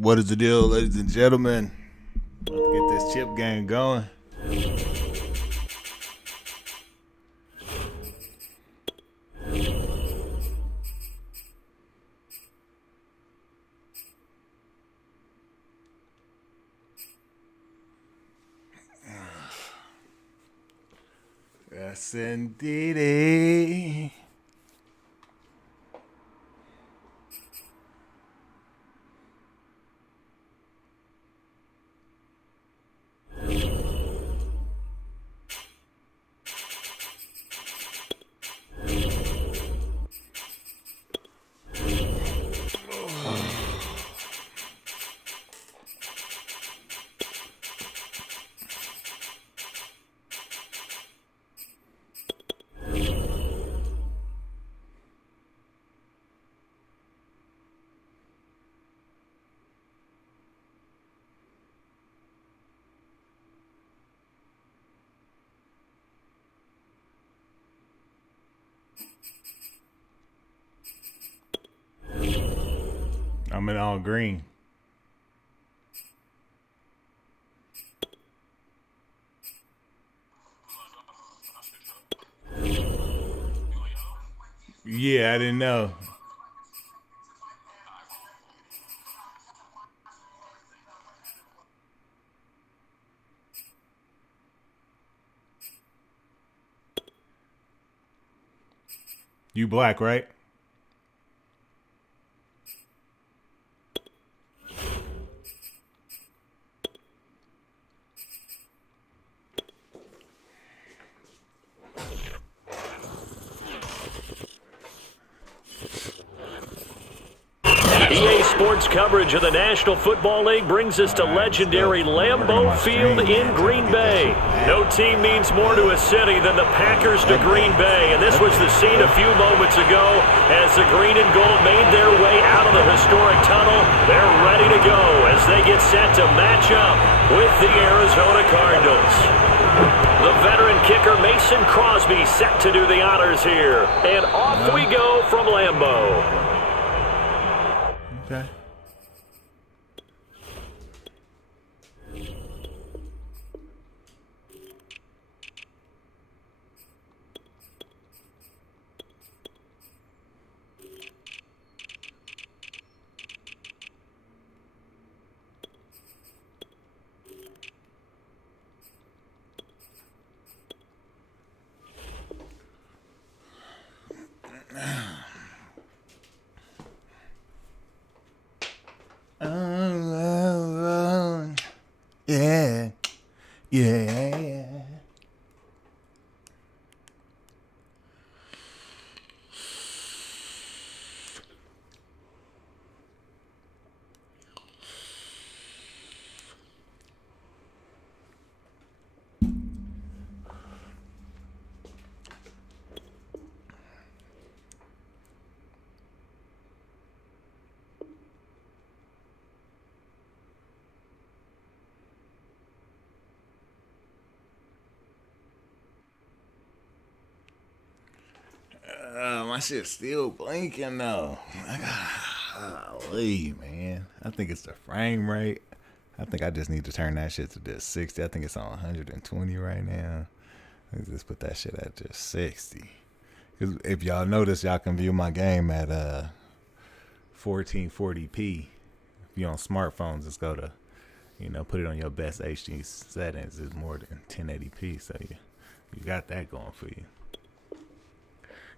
What is the deal, ladies and gentlemen? Get this chip game going. Yes, indeedy. I'm in all green. Yeah, I didn't know. You black, right? EA Sports coverage of the National Football League brings us to legendary Lambeau Field in Green Bay. No team means more to a city than the Packers to Green Bay, and this was the scene a few moments ago as the green and gold made their way out of the historic tunnel. They're ready to go as they get set to match up with the Arizona Cardinals. The veteran kicker Mason Crosby set to do the honors here, and off we go from Lambeau. Okay. Yeah. Yeah. My shit's still blinking though. Golly, man. I think it's the frame rate. I think I just need to turn that shit to just 60. I think it's on 120 right now. Let's just put that shit at just 60. Because if y'all notice, y'all can view my game at 1440p. If you're on smartphones, just go to, put it on your best HD settings. It's more than 1080p. So you got that going for you.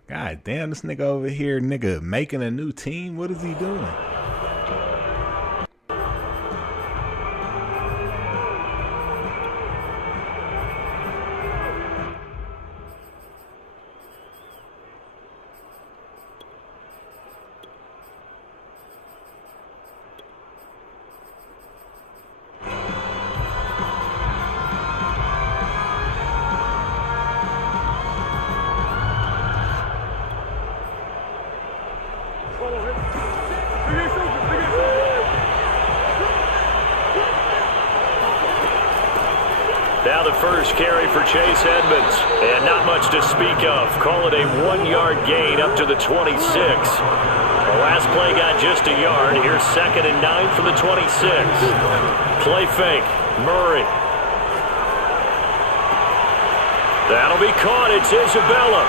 God damn, this nigga over here, making a new team. What is he doing? Now the first carry for Chase Edmonds. And not much to speak of. Call it a 1-yard gain up to the 26. The last play got just a yard. Here's 2nd and 9 from the 26. Play fake. Murray. That'll be caught. It's Isabella.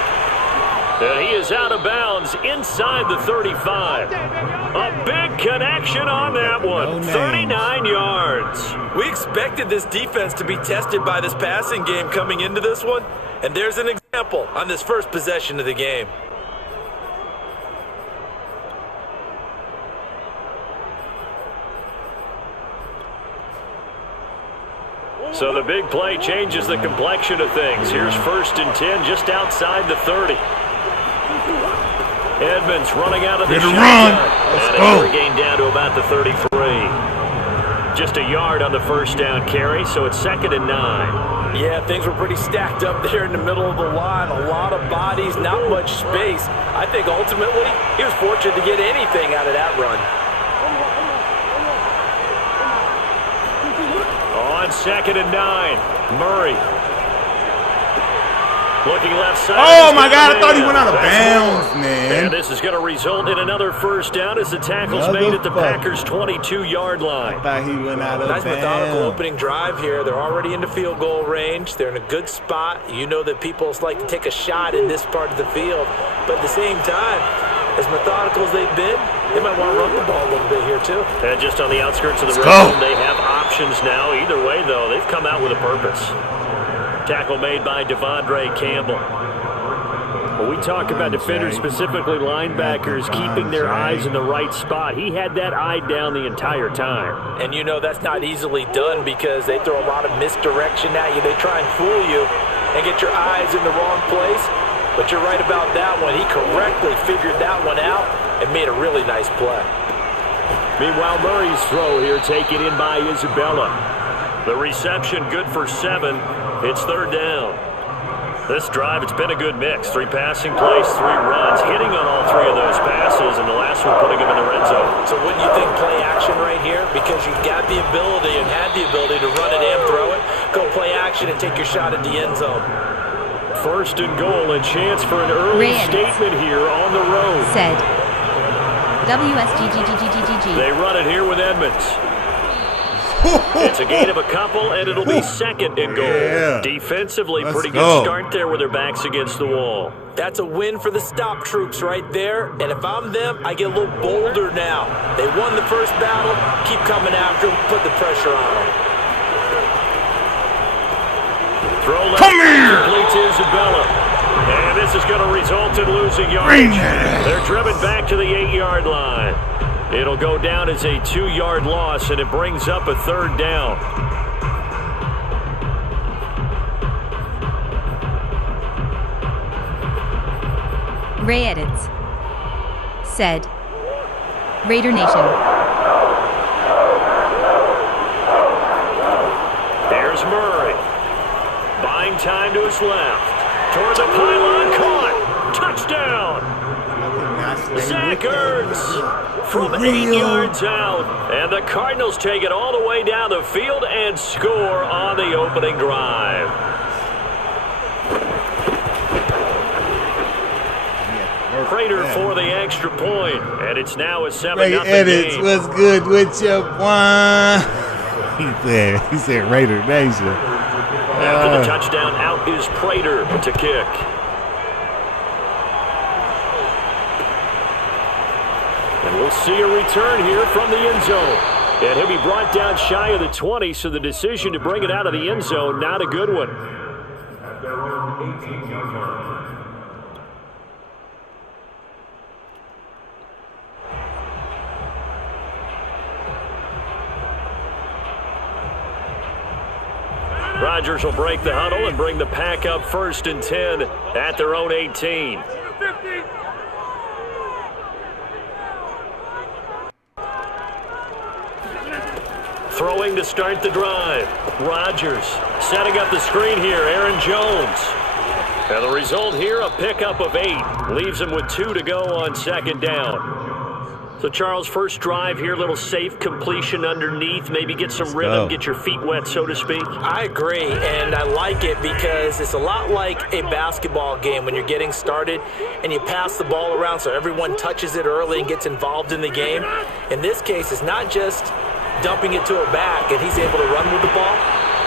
And he is out of bounds inside the 35. A big connection on that one. 39 yards. We expected this defense to be tested by this passing game coming into this one. And there's an example on this first possession of the game. So the big play changes the complexion of things. Here's 1st and 10 just outside the 30. Edmonds running out of the shotgun. And a gain down to about the 33. Just a yard on the first down carry, so it's 2nd and 9. Yeah, things were pretty stacked up there in the middle of the line. A lot of bodies, not much space. I think ultimately he was fortunate to get anything out of that run. On 2nd and 9, Murray. Looking left side. Oh, my God. I thought he went out of bounds, man. And this is going to result in another first down as the tackle's made at the Packers' 22-yard line. I thought he went out of bounds. Nice methodical opening drive here. They're already into field goal range. They're in a good spot. You know that people like to take a shot in this part of the field. But at the same time, as methodical as they've been, they might want to run the ball a little bit here, too. And just on the outskirts of the red zone, they have options now. Either way, though, they've come out with a purpose. Tackle made by Devondre Campbell. When we talk about defenders, specifically linebackers, keeping their eyes in the right spot, he had that eye down the entire time. And you know that's not easily done because they throw a lot of misdirection at you. They try and fool you and get your eyes in the wrong place. But you're right about that one. He correctly figured that one out and made a really nice play. Meanwhile, Murray's throw here taken in by Isabella. The reception good for 7. It's 3rd down. This drive, it's been a good mix. 3 passing plays, 3 runs, hitting on all 3 of those passes, and the last one putting him in the red zone. So wouldn't you think play action right here? Because you've got the ability and had the ability to run it and throw it. Go play action and take your shot at the end zone. 1st and goal, a chance for an early statement here on the road. Said WSGGGGGG. They run it here with Edmonds. It's a gain of a couple, and it'll be 2nd and goal. Yeah. Defensively, pretty good start there with their backs against the wall. That's a win for the stop troops right there. And if I'm them, I get a little bolder now. They won the first battle. Keep coming after them. Put the pressure on them. Throw left. Come here! Completes Isabella. And this is going to result in losing yardage. They're driven back to the 8-yard line. It'll go down as a 2-yard loss, and it brings up a 3rd down. Ray edits. Said Raider Nation. There's Murray. Buying time to his left. Toward the pylon, caught. Touchdown. Zach Ertz from 8 yards out. And the Cardinals take it all the way down the field and score on the opening drive. Prater for the extra point, and it's now a 7-0 Edits, game. what's good with your boy? He said Raider Nation. After the touchdown, out is Prater to kick. And we'll see a return here from the end zone. And he'll be brought down shy of the 20, so the decision to bring it out of the end zone, not a good one. Rodgers will break the huddle and bring the pack up 1st and 10 at their own 18. Throwing to start the drive. Rodgers setting up the screen here. Aaron Jones. And the result here, a pickup of 8. Leaves him with 2 to go on 2nd down. So, Charles, first drive here, little safe completion underneath, maybe get some rhythm, get your feet wet, so to speak. I agree, and I like it because it's a lot like a basketball game when you're getting started and you pass the ball around so everyone touches it early and gets involved in the game. In this case, it's not just dumping it to a back and he's able to run with the ball,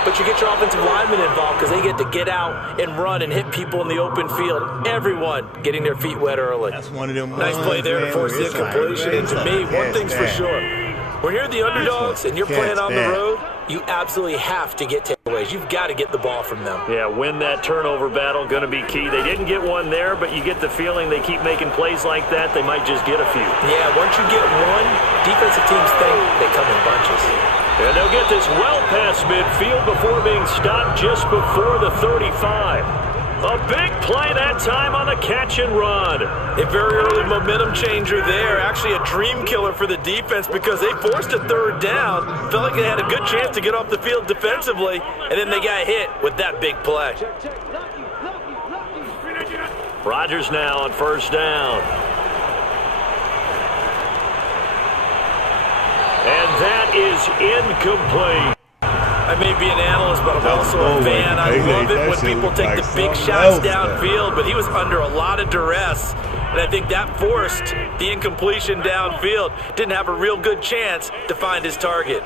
but you get your offensive linemen involved because they get to get out and run and hit people in the open field. Everyone getting their feet wet early. That's one of them. Nice play there to force the incompletion. And to me, one thing's for sure. When you're the underdogs and you're playing on the road, you absolutely have to get takeaways. You've got to get the ball from them. Yeah, win that turnover battle, going to be key. They didn't get one there, but you get the feeling they keep making plays like that, they might just get a few. Yeah, once you get one, defensive teams think they come in bunches. And they'll get this well past midfield before being stopped just before the 35. A big play that time on the catch and run. A very early momentum changer there. Actually a dream killer for the defense because they forced a third down. Felt like they had a good chance to get off the field defensively, and then they got hit with that big play. Rodgers now on first down. And that is incomplete. I may be an analyst, but I'm also a fan. I love it when people take the big shots downfield, but he was under a lot of duress, and I think that forced the incompletion downfield. Didn't have a real good chance to find his target.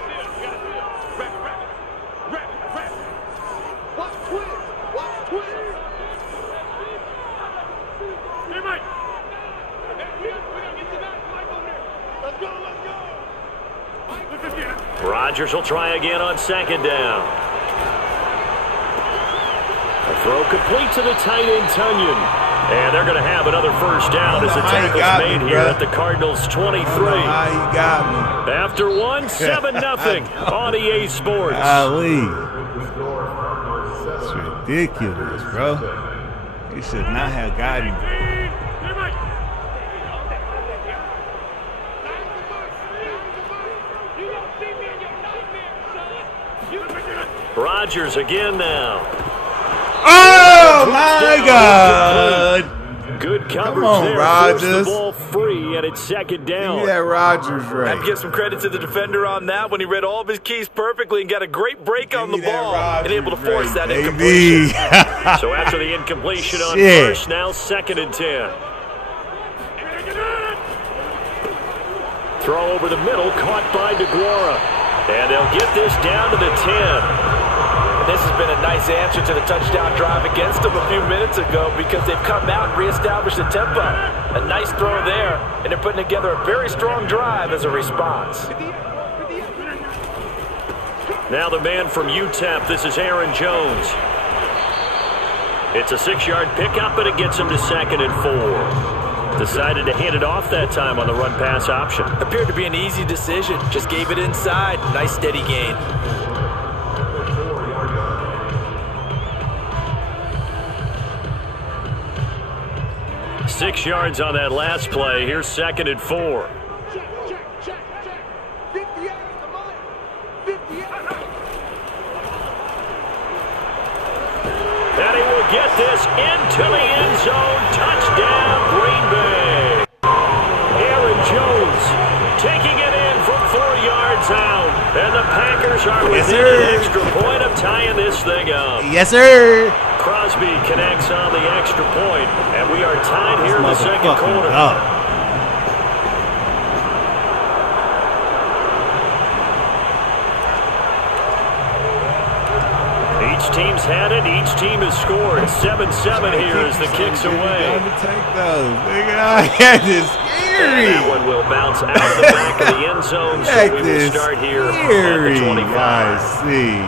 Rodgers will try again on second down. A throw complete to the tight end, Tunyon. And they're going to have another first down as the tackle's made here at the Cardinals' 23. You got me. After one, 7-0 on EA Sports. Golly. It's ridiculous, bro. You should not have got him. Rodgers again now. Oh, my God. Good coverage Come on, there. Rodgers. Forced the ball free, and it's second down. Give me that Rodgers I right. have to give some credit to the defender on that when he read all of his keys perfectly and got a great break on the ball and able to force that incompletion. So after the incompletion on first, now second and 10. Throw over the middle, caught by DeGuara. And they'll get this down to the 10. This has been a nice answer to the touchdown drive against them a few minutes ago because they've come out and reestablished the tempo. A nice throw there, and they're putting together a very strong drive as a response. Now the man from UTEP, this is Aaron Jones. It's a 6-yard pickup, and it gets him to second and 4. Decided to hand it off that time on the run-pass option. Appeared to be an easy decision. Just gave it inside. Nice steady gain. Six yards on that last play. Here's second and 4. And he will get this into the end zone. Touchdown, Green Bay. Aaron Jones taking it in from 4 yards out. And the Packers are within an extra point of tying this thing up. Yes, sir. Crosby connects on the extra point, and we are tied here in the second quarter. Each team's had it. Each team has scored. 7-7 here as the kick's away. Take those. That is scary. And that one will bounce out the back of the end zone, so we will start here at the 25. I see.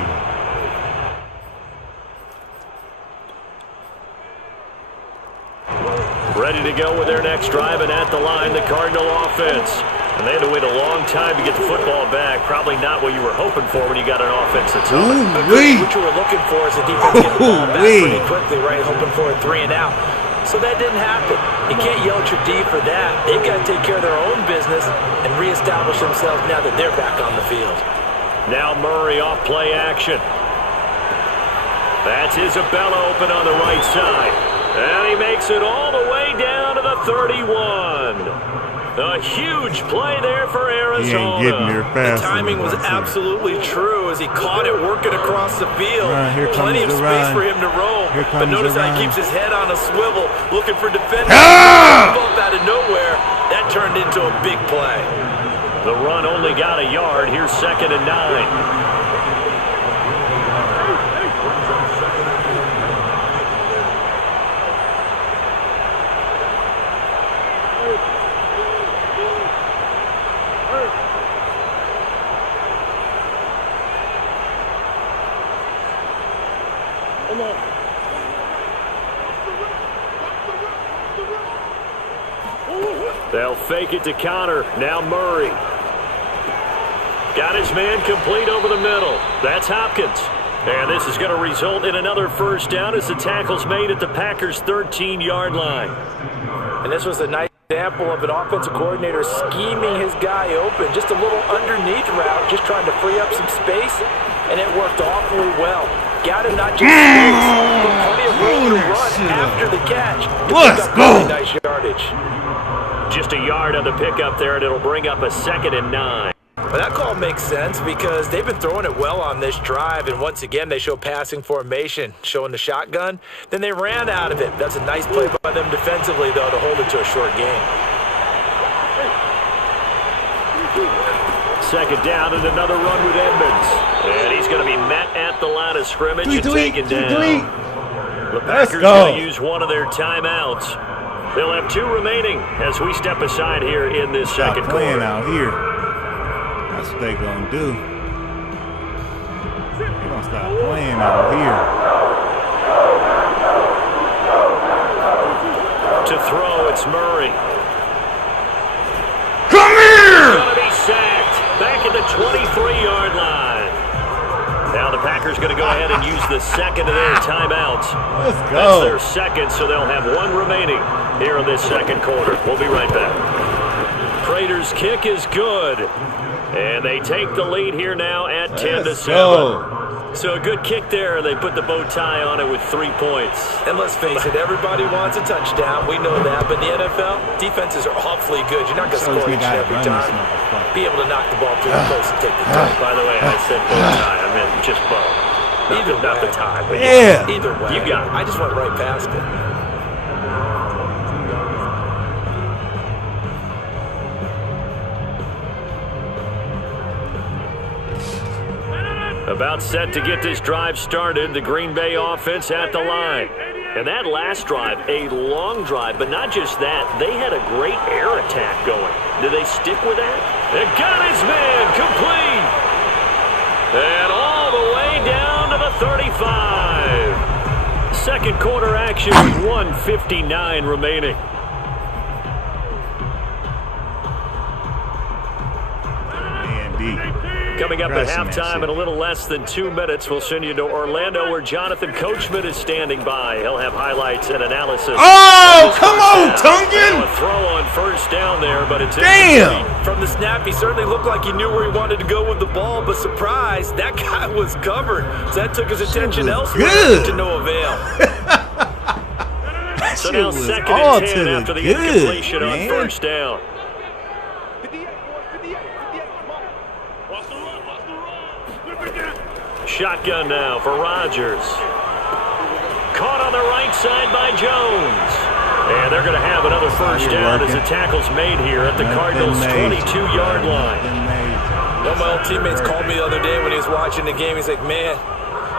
Ready to go with their next drive, and at the line, the Cardinal offense. And they had to wait a long time to get the football back. Probably not what you were hoping for when you got an offense that's up. What you were looking for is the defense getting the ball back pretty quickly, right? Hoping for a 3 and out. So that didn't happen. You can't yell at your D for that. They've got to take care of their own business and reestablish themselves now that they're back on the field. Now Murray off play action. That's Isabella open on the right side. And he makes it all the way down to the 31. A huge play there for Arizona. He ain't getting there fast. The timing was absolutely true as he caught it working across the field. Plenty of space for him to roam. But notice how he keeps his head on a swivel, looking for defenders. Bump out of nowhere. That turned into a big play. The run only got a yard. Here's 2nd and 9. They'll fake it to Connor. Now Murray. Got his man complete over the middle. That's Hopkins. And this is going to result in another first down as the tackle's made at the Packers' 13-yard line. And this was a nice example of an offensive coordinator scheming his guy open. Just a little underneath route, just trying to free up some space, and it worked awfully well. Got him not just space, but plenty of room to run after the catch. Let's go! Nice yardage. Just a yard on the pickup there, and it'll bring up a 2nd and 9. Well, that call makes sense because they've been throwing it well on this drive, and once again they show passing formation, showing the shotgun. Then they ran out of it. That's a nice play by them defensively, though, to hold it to a short game. 2nd down and another run with Edmonds. And he's going to be met at the line of scrimmage and taken down. The Packers going to use one of their timeouts. They'll have 2 remaining as we step aside here in this second quarter. Out here. That's what they gonna do. They're gonna stop playing out here. To throw, it's Murray. Come here! Gonna be sacked. Back at the 23-yard line. Now the Packers going to go ahead and use the second of their timeouts. Let's go. That's their second, so they'll have 1 remaining here in this second quarter. We'll be right back. Prater's kick is good. And they take the lead here now at 10-7. So a good kick there. They put the bow tie on it with 3 points. And let's face it, everybody wants a touchdown. We know that. But in the NFL, defenses are awfully good. You're not going to score each and every time. Be able to knock the ball through the post and take the touch. By the way, I said bow tie. I meant just bow. Not the tie. But yeah. Either way. You got it. I just went right past it. About set to get this drive started, the Green Bay offense at the line. And that last drive, a long drive, but not just that, they had a great air attack going. Do they stick with that? They got his man complete. And all the way down to the 35. Second quarter action with 1:59 remaining. Coming up at halftime in a little less than 2 minutes, we'll send you to Orlando where Jonathan Coachman is standing by. He'll have highlights and analysis. Oh, come on, Tungan! A throw on first down there, but it's damn. From the snap, he certainly looked like he knew where he wanted to go with the ball, but surprise, that guy was covered. So that took his attention elsewhere to no avail. So now 2nd and 10 after the incompletion on first down. Shotgun now for Rodgers. Caught on the right side by Jones. And they're going to have another first down as the tackle's made here at the Cardinals' 22-yard line. One of my old teammates called me the other day when he was watching the game. He's like, man,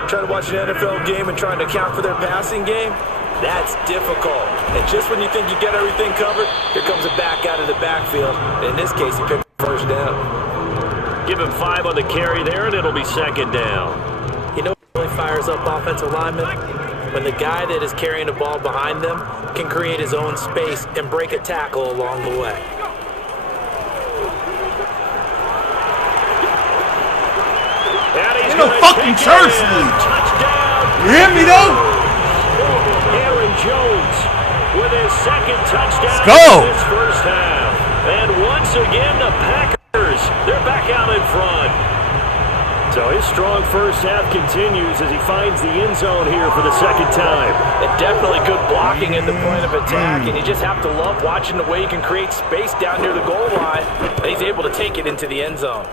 trying to watch an NFL game and trying to account for their passing game, that's difficult. And just when you think you get everything covered, here comes a back out of the backfield. And in this case, he picked first down. Give him 5 on the carry there, and it'll be 2nd down. You know what really fires up offensive linemen? When the guy that is carrying the ball behind them can create his own space and break a tackle along the way. In a fucking church league. Touchdown. You hear me, though? Aaron Jones with his 2nd touchdown in this first half. And once again, the Packers, they're back out in front. So his strong first half continues as he finds the end zone here for the second time. And definitely good blocking at the point of attack, and you just have to love watching the way he can create space down near the goal line, and he's able to take it into the end zone.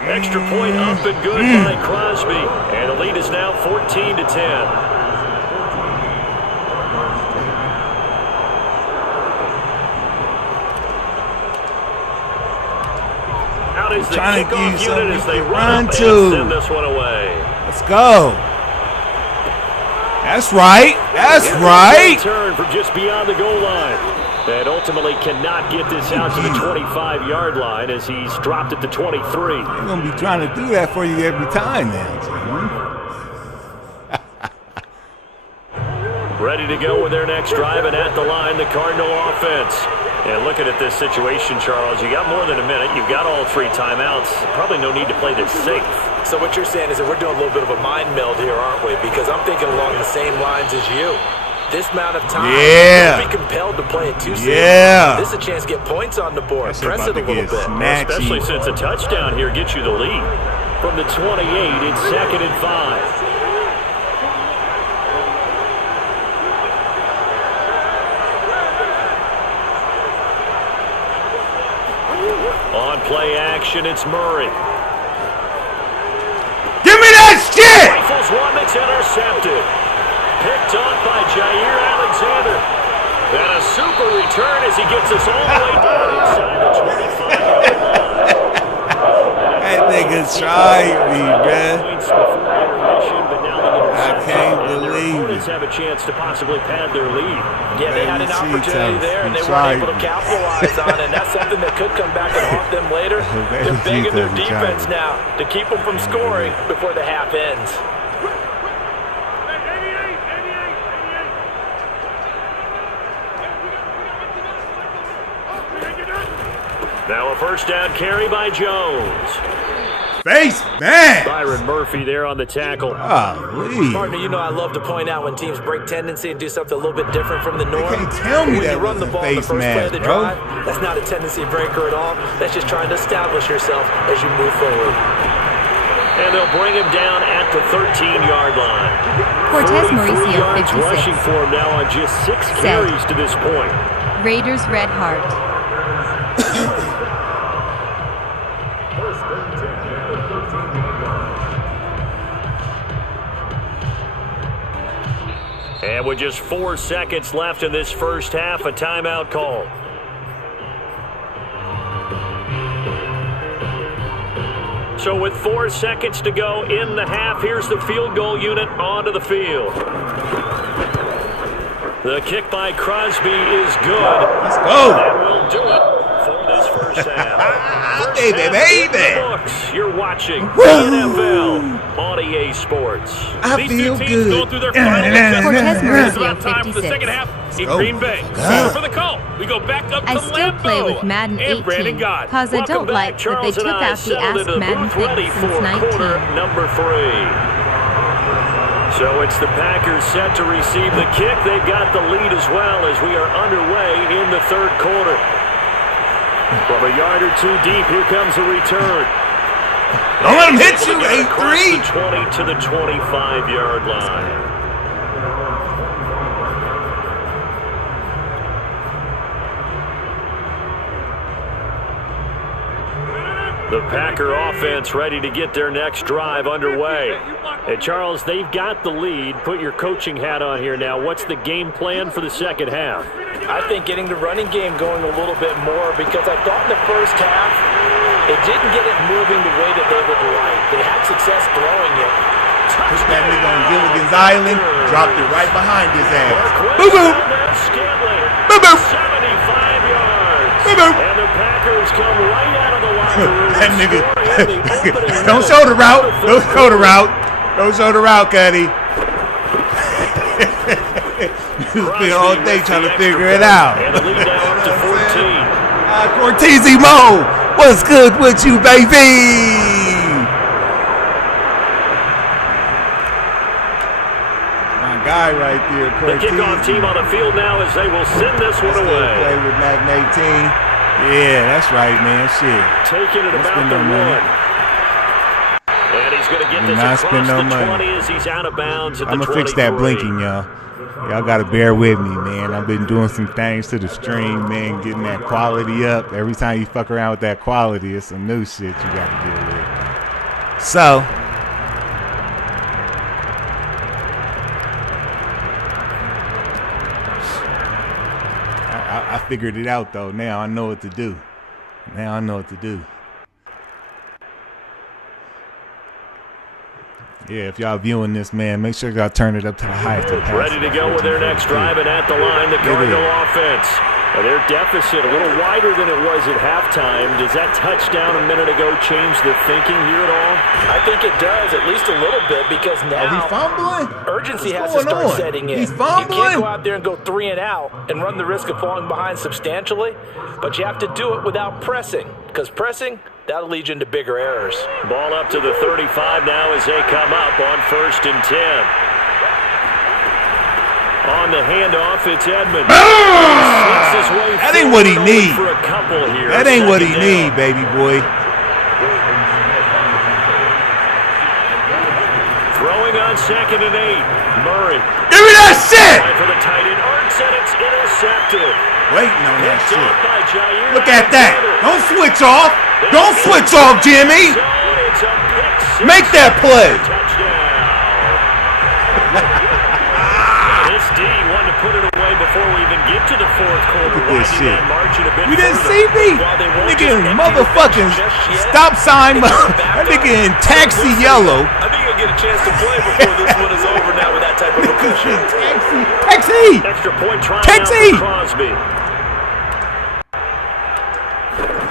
Extra point up and good by Crosby, and the lead is now 14-10. Is the trying to give kickoff you unit as they run up to. and send this one away. Let's go. That's right. That's right. Turn from just beyond the goal line. And ultimately cannot get this out to the 25-yard line as he's dropped it to 23. They're going to be trying to do that for you every time now, Ready to go with their next drive, and at the line, the Cardinal offense. And looking at this situation, Charles, you got more than a minute. You've got all 3 timeouts. Probably no need to play this safe. So what you're saying is that we're doing a little bit of a mind meld here, aren't we? Because I'm thinking along the same lines as you. This amount of time, yeah. Don't be compelled to play it too soon. Yeah. This is a chance to get points on the board. Press it a little bit. Especially since a touchdown here gets you the lead. From the 28, it's 2nd and 5. On play action, it's Murray. Give me that shit! Rifles one that's intercepted. Picked off by Jair Alexander. And a super return as he gets us all the way down inside the 25-yard line. That nigga tried me, man. I can't believe it. Have a chance to possibly pad their lead. Yeah, they had an opportunity there, and they weren't able to capitalize on it. And that's something that could come back and haunt them later. They're begging their defense now to keep them from scoring before the half ends. Now a first down carry by Jones. Face man! Byron Murphy there on the tackle. Partner, you know I love to point out when teams break tendency and do something a little bit different from the norm. You can't tell me when that you run the ball in the first play of the drive, that's not a tendency breaker at all. That's just trying to establish yourself as you move forward. And they'll bring him down at the 13-yard line. Cortez Mauricio, 56. Rushing for him now on just 6 carries to this point. Raiders Red Heart. And with just 4 seconds left in this first half, a timeout call. So with 4 seconds to go in the half, here's the field goal unit onto the field. The kick by Crosby is good. Let's go. That will do it for this first half. Baby. You're watching NFL on EA Sports. I feel good. Going through their final Cortez it's Mauricio, about time for the 56. second half in Green Bay. So for the call, we go back up to I still play Lambeau with Madden and Brandon 18 Gott. cause I Welcome don't back. like that they Charles took and I out the settled Ask into Madden booth ready thing for since 19. quarter number 3. So it's the Packers set to receive the kick. They've got the lead as well as we are underway in the third quarter. From a yard or 2 deep, here comes a return. Don't let him hit you, 8-3. 20 to the 25-yard line. The Packer offense ready to get their next drive underway. And Charles, they've got the lead. Put your coaching hat on here now. What's the game plan for the second half? I think getting the running game going a little bit more, because I thought in the first half it didn't get it moving the way that they would like. They had success throwing it. Push that nigga on Gilligan's Island, dropped it right behind his ass. Boom, boom. Boom, boom. 75 yards. Boom, boom. And the Packers come right out of the locker room. That nigga. Don't show the route. Don't show the route. Don't show the route, Cuddy. You spent all day trying to figure it out. And the lead now up to 14. Cortezimo, what's good with you, baby? My guy right there, The Cortez. kickoff team on the field now as they will send this one away. Play with Madden 18. Yeah, that's right, man. Shit. Taking it about the 1. And he's going to get Do this not across spend no the money. 20 as he's out of bounds at the I'm 23. gonna fix that blinking, y'all. Y'all gotta bear with me, man. I've been doing some things to the stream, man, getting that quality up. Every time you fuck around with that quality, it's some new shit you gotta deal with. So, I figured it out though. Now I know what to do. Yeah, if y'all viewing this, man, make sure y'all turn it up to the highest capacity. Ready to go with their next drive, and at the line, the Cardinal offense. Now, their deficit a little wider than it was at halftime. Does that touchdown a minute ago change the thinking here at all? I think it does, at least a little bit, because now he's fumbling? urgency What's has to going start on? setting in. He's You can't fumbling? go out there and go 3 and out and run the risk of falling behind substantially, but you have to do it without pressing, because pressing, that'll lead you into bigger errors. Ball up to the 35 now as they come up on 1st and 10. On the handoff, it's Edmonds. That ain't what he need. For a couple here. That ain't what he Second need, down. baby boy. Throwing on 2nd and 8. Murray. Give me that shit! Try for the tight end. Arts, and it's intercepted. Waiting on that Picked shit. off by Jair Look at that. Alexander. Don't switch off. Don't switch off, Jimmy. So it's a pick six. Make that play. Touchdown. This D wanted to put it away before we even get to the 4th quarter. Look at this Winding shit. that margin a bit You didn't further. see me? While they won't Nigga just in empty the motherfucking bench just yet. stop sign. That nigga in taxi yellow. I think I'll get a chance to play before this one is over now with that type of a cushion. Taxi. Extra point try now Taxi. for Crosby.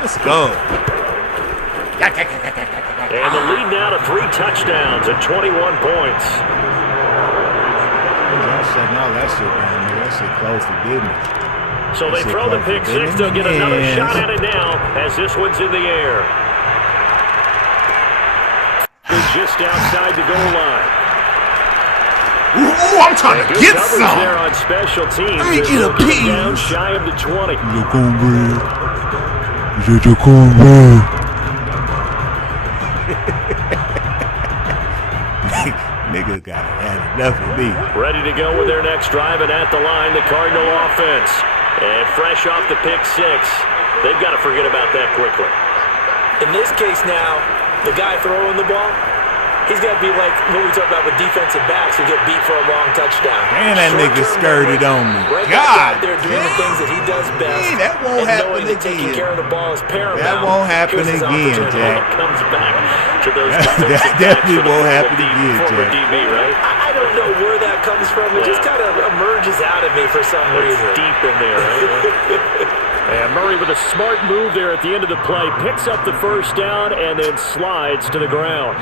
Let's go. And the lead now to 3 touchdowns at 21 points. I'm shutting all that shit down, man. That shit close to business. So they throw the pick six. They'll get another shot at it now as this one's in the air. Just outside the goal line. Ooh, I'm trying to Good get coverage some. there on special teams. Let me get a piece. Down shy of the 20. The cornbread. Is it the cornbread? Niggas got had enough of me. Ready to go with their next drive, and at the line, the Cardinal offense. And fresh off the pick six, they've got to forget about that quickly. In this case now, the guy throwing the ball, he's got to be like what we talk about with defensive backs who get beat for a long touchdown. Man, that nigga skirted on me. Right back God out there doing the things that he does best. Hey, that won't and happen knowing that taking again. care of the ball is paramount. That won't happen Here's his again, opportunity. Jack. Comes back to those That definitely won't happen again, former Jack. DB, right? I don't know where that comes from. It just kind of emerges out of me for some It's reason. deep in there, right? And Murray with a smart move there at the end of the play, picks up the first down and then slides to the ground.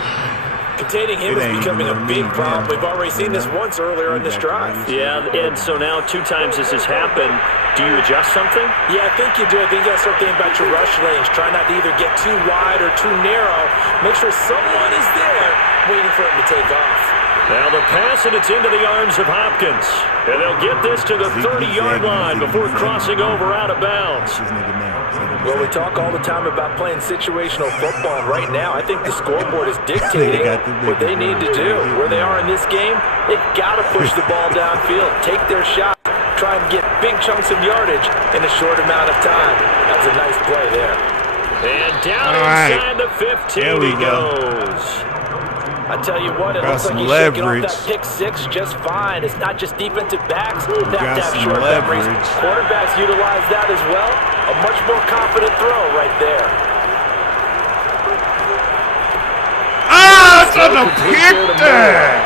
Containing him It is ain't becoming a even big me, problem. man. We've already seen this once earlier in this drive. Yeah, and so now 2 times this has happened. Do you adjust something? Yeah, I think you do. I think you got to start thinking about your rush lanes. Try not to either get too wide or too narrow. Make sure someone is there waiting for him to take off. Now the pass, and it's into the arms of Hopkins. And they'll get this to the 30-yard line before crossing over out of bounds. Well, we talk all the time about playing situational football. Right now, I think the scoreboard is dictating what they need to do. Where they are in this game, they've got to push the ball downfield, take their shot, try and get big chunks of yardage in a short amount of time. That was a nice play there. And down inside the 15 There we he go. goes. I tell you what, it Got looks like some he's shaking off leverage. that pick six just fine. It's not just defensive backs that got have some short memories. leverage. Quarterbacks utilize that as well. A much more confident throw right there. Ah, it's on the pick that.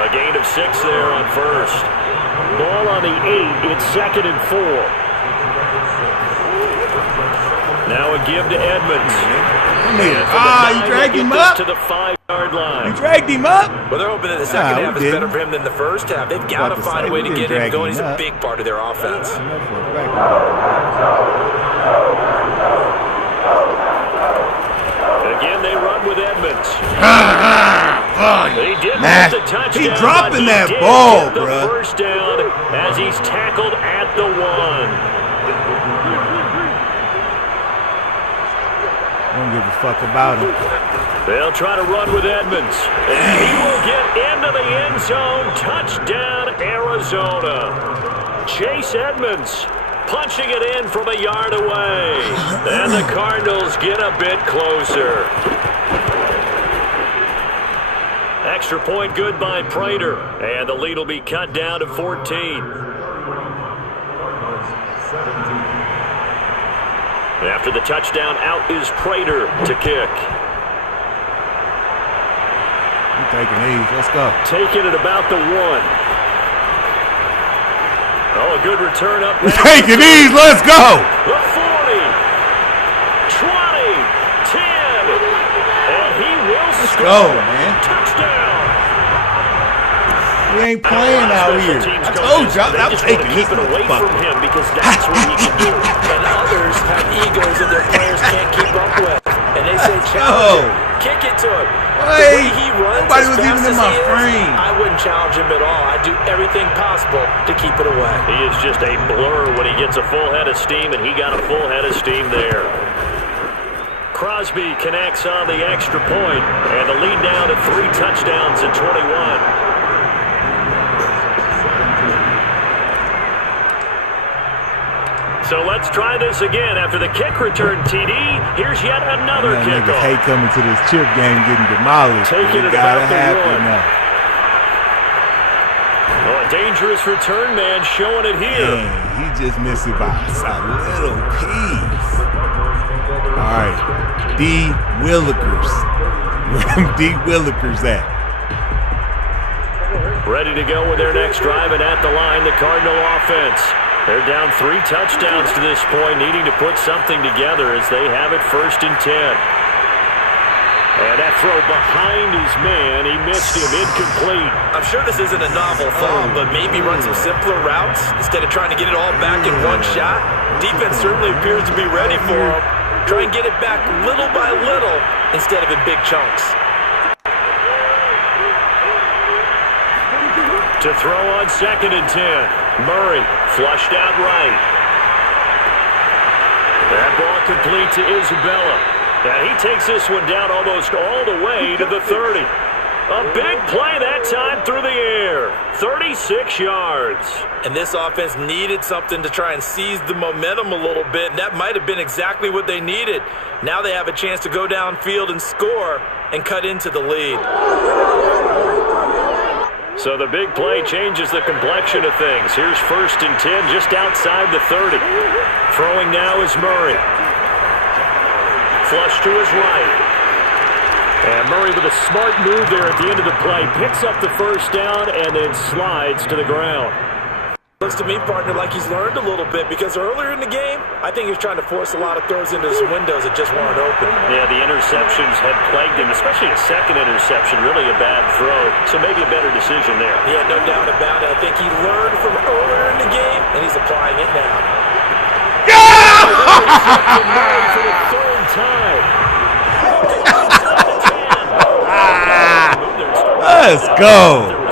A gain of 6 there on first. Ball on the 8. It's 2nd and 4. Now a give to Edmonds. You dragged him up? To the 5-yard line. You dragged him up? Well, they're hoping that the second we half is didn't. better for him than the first half. They've got to to find say, a way we to didn't get him drag going. him He's a up. big part of their offense. I know for a fact. Again, they run with Edmonds. They did Matt, get the touchdown, he dropping but that did ball, get the bruh. first down as he's tackled at the 1. I don't give a fuck about him. They'll try to run with Edmonds. And he will get into the end zone. Touchdown, Arizona. Chase Edmonds punching it in from a yard away. And the Cardinals get a bit closer. Extra point good by Prater. And the lead will be cut down to 14. After the touchdown, out is Prater to kick. Taking these. Let's go. Taking it about the 1. Oh, a good return up. Taking these. Let's go. The 40, 20, 10, and he will Let's score. go, man. Touchdown. We ain't playing out here. I told you. I'm taking keep it away from him because that's what he can do. And others have egos that their players can't keep up with. And they say, challenge him. Kick it to him. The way he runs, nobody was even in my frame. I wouldn't challenge him at all. I'd do everything possible to keep it away. He is just a blur when he gets a full head of steam, and he got a full head of steam there. Crosby connects on the extra point, and the lead down to 3 touchdowns at 21. So let's try this again. After the kick return TD, here's yet another kickoff. Niggas hate coming to this chip game getting demolished. Taking it gotta about the happen 1. now. Oh, a dangerous return man showing it here. Man, he just missed it by a little piece. All right, D. Willikers. Where them D. Willikers at? Ready to go with their next drive, and at the line, the Cardinal offense. They're down 3 touchdowns to this point, needing to put something together as they have it 1st and 10. And that throw behind his man, he missed him, incomplete. I'm sure this isn't a novel thought, but maybe run some simpler routes instead of trying to get it all back in one shot. Defense certainly appears to be ready for him. Try and get it back little by little instead of in big chunks. To throw on 2nd and 10. Murray flushed out right. That ball complete to Isabella. And he takes this one down almost all the way to the 30. A big play that time through the air. 36 yards. And this offense needed something to try and seize the momentum a little bit, and that might have been exactly what they needed. Now they have a chance to go downfield and score and cut into the lead. So the big play changes the complexion of things. Here's 1st and 10 just outside the 30. Throwing now is Murray. Flush to his right. And Murray with a smart move there at the end of the play. Picks up the 1st down and then slides to the ground. Looks to me, partner, like he's learned a little bit because earlier in the game, I think he was trying to force a lot of throws into his windows that just weren't open. Yeah, the interceptions had plagued him, especially a 2nd interception, really a bad throw. So maybe a better decision there. Yeah, no doubt about it. I think he learned from earlier in the game, and he's applying it now. For the 3rd time. Let's go.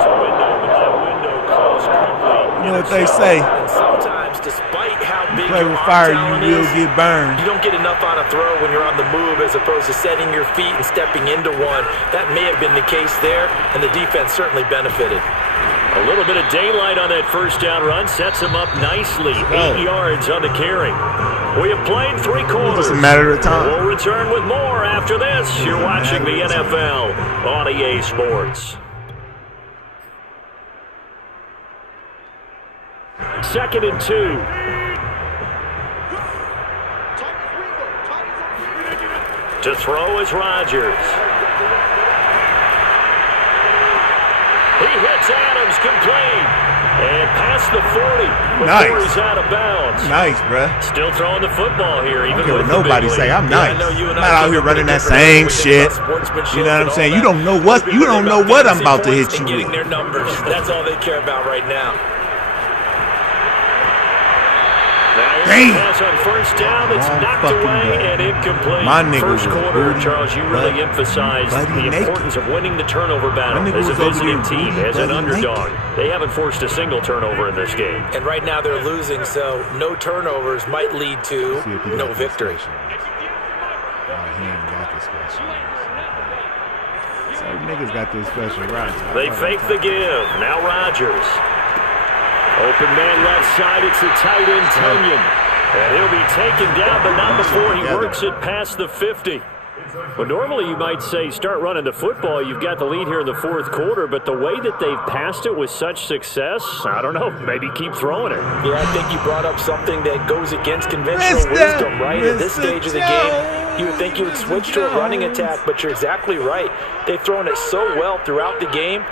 You know what they say? And sometimes, despite how big Play your with arm fire, talent you will is, get burned. you don't get enough on a throw when you're on the move as opposed to setting your feet and stepping into one. That may have been the case there, and the defense certainly benefited. A little bit of daylight on that 1st down run sets him up nicely. 8 yards on the carry. We have played 3 quarters. It's just a matter of time. We'll return with more after this. You're watching the NFL on EA Sports. 2nd and 2. To throw is Rodgers. He hits Adams complete. And past the 40 before he's out of bounds. Nice, bruh. Still throwing the football here, even Don't with care what nobody say. I'm nice. I'm not out here running that same shit. You know what I'm saying? You don't know what I'm about to hit you getting with. their numbers. That's all they care about right now. Pass on 1st down, it's knocked away and incomplete. My nigga 1st quarter, was Charles, you really emphasized the importance of winning the turnover battle as a visiting team, as an underdog. They haven't forced a single turnover in this game. And right now they're losing, so no turnovers might lead to no victory. He ain't got this question. Certain niggas got this special route. They fake the give. Now Rodgers. Open man left side. It's the tight end, Tunyon. And he'll be taken down, but not before he works it past the 50. Well, normally you might say start running the football. You've got the lead here in the fourth quarter, but the way that they've passed it with such success, I don't know, maybe keep throwing it. Yeah, I think you brought up something that goes against conventional wisdom, right? At this stage of the game, you would think you would switch to a running attack, but you're exactly right. They've thrown it so well throughout the game,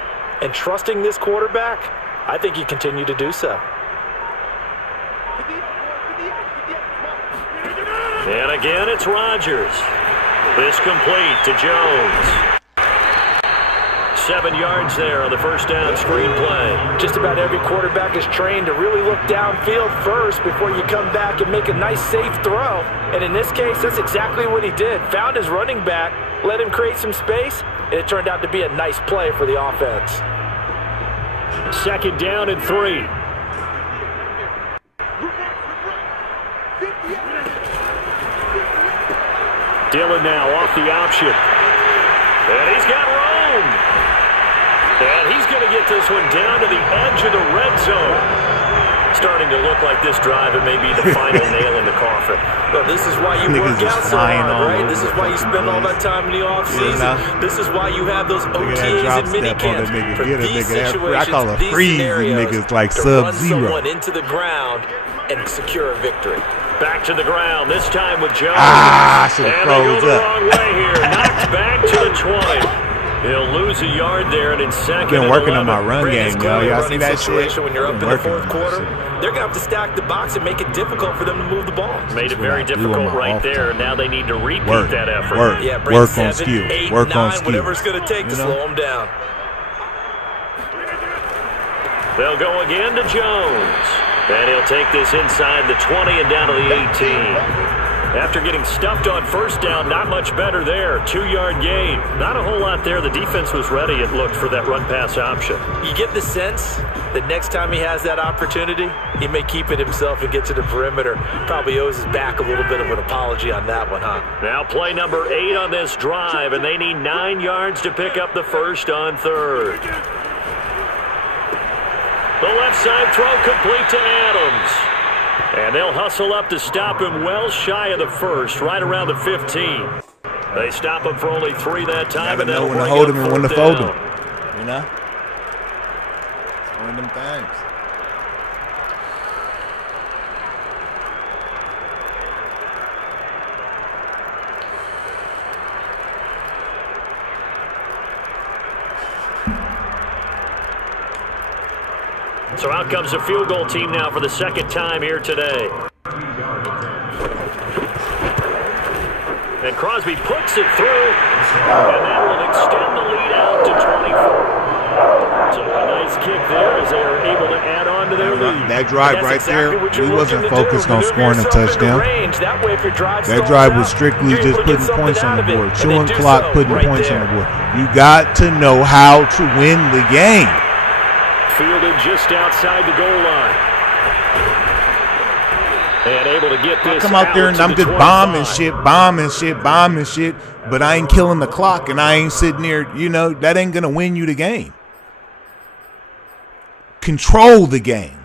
and trusting this quarterback, I think you continue to do so. And again, it's Rodgers. This complete to Jones. 7 yards there on the first down screen play. Just about every quarterback is trained to really look downfield first before you come back and make a nice, safe throw. And in this case, that's exactly what he did. Found his running back, let him create some space, and it turned out to be a nice play for the offense. 2nd down and 3. Dillon now off the option. And he's got room. And he's going to get this one down to the edge of the red zone. Starting to look like this drive, it may be the final nail in the coffin. Well, this is why you work out so hard, right? This is why you spend all that time in the offseason. This is why you have those OTAs and minicamps for these situations, I call it these freeze scenarios, niggas like to run Sub-Zero. someone into the ground and secure a victory. Back to the ground, this time with Jones. Should have and they go froze the up. wrong way here. Knocked back to the 20. He'll lose a yard there, and in second Been and working 11. on my run game, yo. Y'all see that shit? When you're up in the fourth quarter, they're going to have to stack the box and make it difficult for them to move the ball. Made it very difficult right there. Now they need to repeat that effort. Bring Work on 7, skill. 8, Work 9, on skill. whatever it's going to take to slow them down. They'll go again to Jones. And he'll take this inside the 20 and down to the 18. After getting stuffed on first down, not much better there. 2-yard gain. Not a whole lot there. The defense was ready, it looked, for that run-pass option. You get the sense that next time he has that opportunity, he may keep it himself and get to the perimeter. Probably owes his back a little bit of an apology on that one, huh? Now play number 8 on this drive, and they need 9 yards to pick up the first on 3rd. The left side throw complete to Adams. And they'll hustle up to stop him well shy of the first, right around the 15. They stop him for only 3 that time. Never and know they'll when to bring hold up him and when to 4th fold down. him. You know? It's one of them things. So out comes the field goal team now for the 2nd time here today. And Crosby puts it through, and that will extend the lead out to 24. So a nice kick there as they are able to add on to their lead. That drive right there, we wasn't focused on scoring a touchdown. That drive was strictly just putting points on the board, chewing clock, putting points on the board. You got to know how to win the game. Fielded just outside the goal line. And able to get this. I come out there and I'm just bombing shit, but I ain't killing the clock and I ain't sitting there, that ain't going to win you the game. Control the game.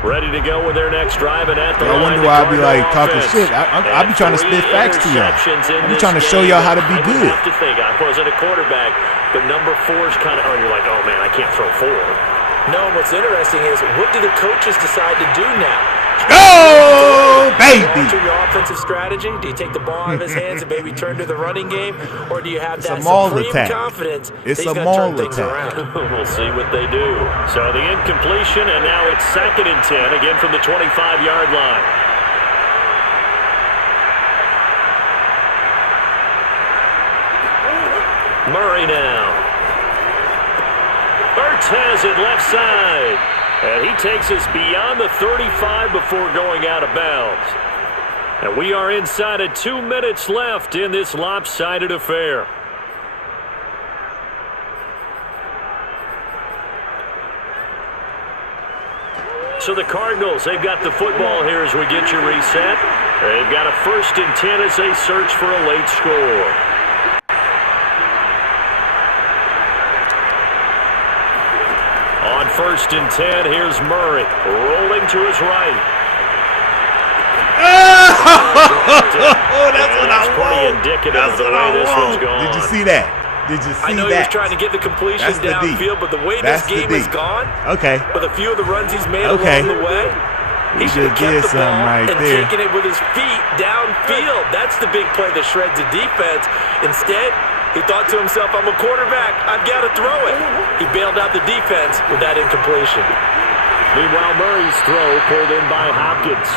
Ready to go with their next drive, and at the line, I wonder why I be like talking shit. I be trying to spit facts to y'all. I be trying to show y'all how to be good. I have to think I wasn't a quarterback, but number 4 is kind of, you're like, oh man, I can't throw 4. No, what's interesting is what do the coaches decide to do now? Go, baby! Alter your offensive strategy? Do you take the ball out of his hands and maybe turn to the running game? Or do you have that supreme confidence it's that he's a going to maul turn things attack. around? We'll see what they do. So the incompletion, and now it's 2nd and 10, again from the 25-yard line. Murray now. Ertz has it left side. And he takes us beyond the 35 before going out of bounds. And we are inside of 2 minutes left in this lopsided affair. So the Cardinals, they've got the football here as we get you reset. They've got a 1st and 10 as they search for a late score. On 1st and 10, here's Murray rolling to his right. Oh, that's what I want. Pretty indicative of the way this one's going. Did you see that? Did you see that? I know he was trying to get the completion downfield, but the way this game has gone, with a few of the runs he's made along the way, he should have kept the ball and taken it with his feet downfield. That's the big play that shreds the defense. Instead, he thought to himself, I'm a quarterback. I've got to throw it. He bailed out the defense with that incompletion. Meanwhile, Murray's throw pulled in by Hopkins.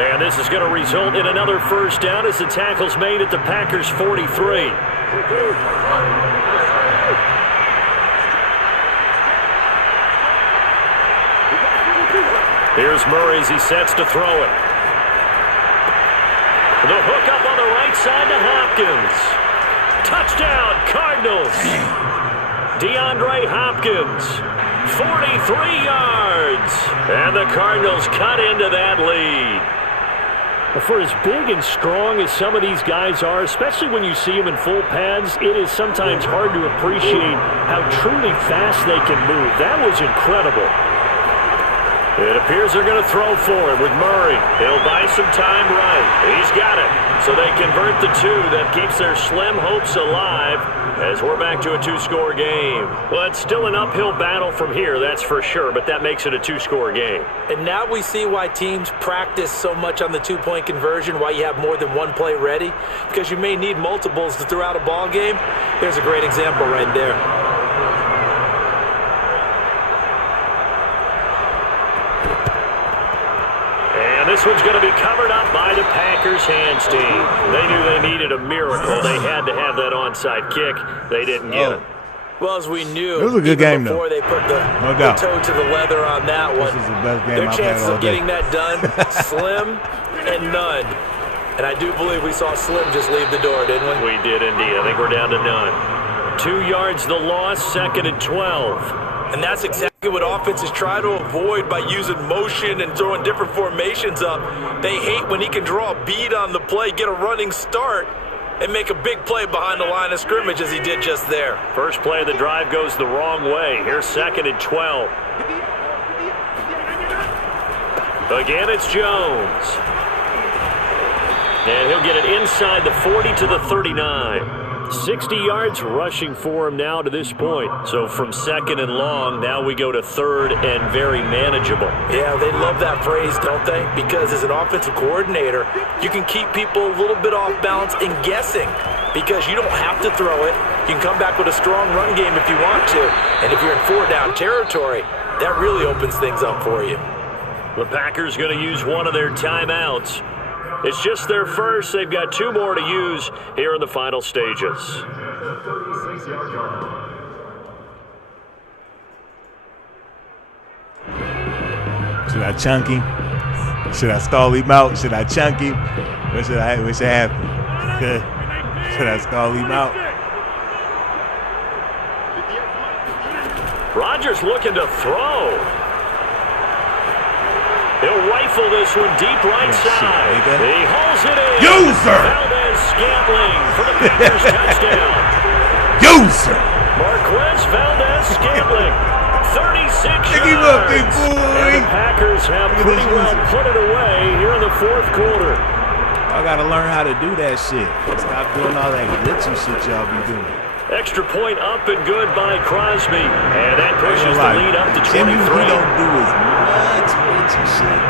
And this is going to result in another first down as the tackle's made at the Packers' 43. Here's Murray as he sets to throw it. The hook up on the right side to Hopkins. Touchdown, Cardinals. DeAndre Hopkins, 43 yards. And the Cardinals cut into that lead. For as big and strong as some of these guys are, especially when you see them in full pads, it is sometimes hard to appreciate how truly fast they can move. That was incredible. It appears they're going to throw for it with Murray. He'll buy some time right. He's got it. So they convert the two. That keeps their slim hopes alive as we're back to a two-score game. Well, it's still an uphill battle from here, that's for sure, but that makes it a two-score game. And now we see why teams practice so much on the two-point conversion, why you have more than one play ready, because you may need multiples to throw out a ball game. There's a great example right there. This one's going to be covered up by the Packers hands team. They knew they needed a miracle. They had to have that onside kick. They didn't get it. Well, as we knew, it was a good game, before they put the toe to the leather on that one, this is the best game their I've chances had all of getting that done, slim and none. And I do believe we saw Slim just leave the door, didn't we? We did indeed. I think we're down to none. 2 yards the loss, 2nd and 12. And that's exactly what offenses try to avoid by using motion and throwing different formations up. They hate when he can draw a bead on the play, get a running start, and make a big play behind the line of scrimmage as he did just there. First play of the drive goes the wrong way. Here's 2nd and 12. Again, it's Jones. And he'll get it inside the 40 to the 39. 60 yards rushing for him now to this point. So from 2nd and long, now we go to 3rd and very manageable. Yeah, they love that phrase, don't they? Because as an offensive coordinator, you can keep people a little bit off balance and guessing because you don't have to throw it. You can come back with a strong run game if you want to. And if you're in 4-down territory, that really opens things up for you. The Packers going to use one of their timeouts. It's just their first. They've got 2 more to use here in the final stages. Should I chunk him? Should I stall him out? Should I chunk him? What should happen? Should I stall him out? Rodgers looking to throw. He'll rifle this one deep right side. He hauls it in. User! Valdez-Scantling for the Packers touchdown. User! Marquez Valdez-Scantling, 36 yards. Pick him up, big boy. And the Packers have pretty well put it away here in the 4th quarter. I got to learn how to do that shit. Stop doing all that glitchy shit y'all be doing. Extra point up and good by Crosby. And that pushes the lead up to 23. Jimmy, we don't do as much glitchy shit.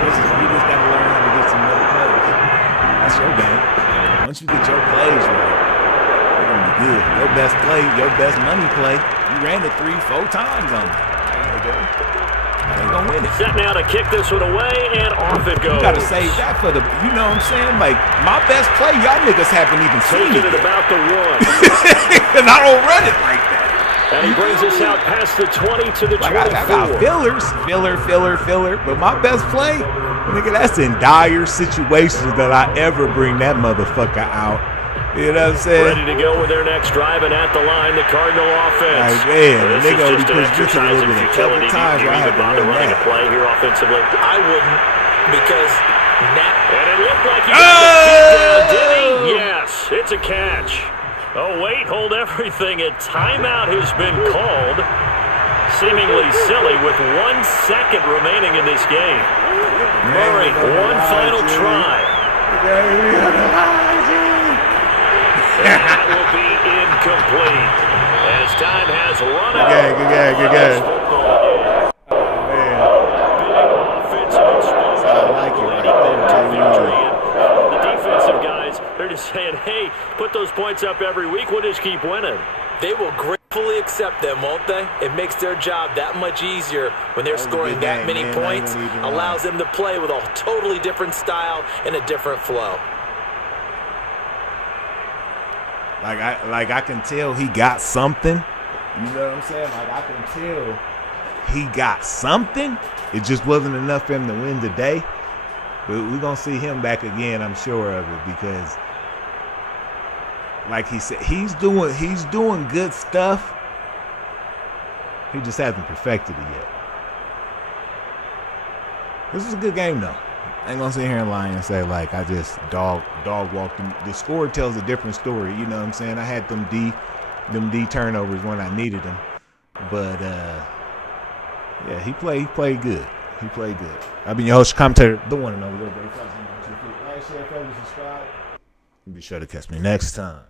We just got to learn how to get some other plays. That's your game. Once you get your plays right, you're going to be good. Your best play, your best money play, you ran it 3-4 times on me. I ain't going to win it. Set now to kick this one away, and off it goes. You got to save that for the, you know what I'm saying? Like, my best play, y'all niggas haven't even seen it. Taking it about the 1. Because I don't run it like that. And he brings us out past the 20 to the 24. I got fillers, filler. But my best play, nigga, that's in dire situations that I ever bring that motherfucker out. You know what I'm saying? Ready to go with their next drive, and at the line, the Cardinal offense. Like, man, this is just an exercise in futility. Do you even bother running a play here offensively? I wouldn't, because now. And it looked like he got the feet down, did he? Yes, it's a catch. Oh, wait, hold everything. A timeout has been called. seemingly silly with 1 second remaining in this game. Murray, one final try. That will be incomplete as time has run out. Good game. I like it right there, the defensive guys, they're just saying, hey, put those points up every week. We'll just keep winning. They will gratefully accept them, won't they? It makes their job that much easier when they're scoring that many points. Allows them to play with a totally different style and a different flow. Like I can tell he got something. You know what I'm saying? Like I can tell he got something. It just wasn't enough for him to win today. But we're gonna see him back again, I'm sure of it, because like he said, he's doing good stuff. He just hasn't perfected it yet. This was a good game though. I ain't gonna sit here and lie and say like I just dog walked him. The score tells a different story, you know what I'm saying? I had them D turnovers when I needed them. But yeah, he played good. He played good. I've been your host, commentator, the one and only. Like, share, favorite, subscribe. Be sure to catch me next time.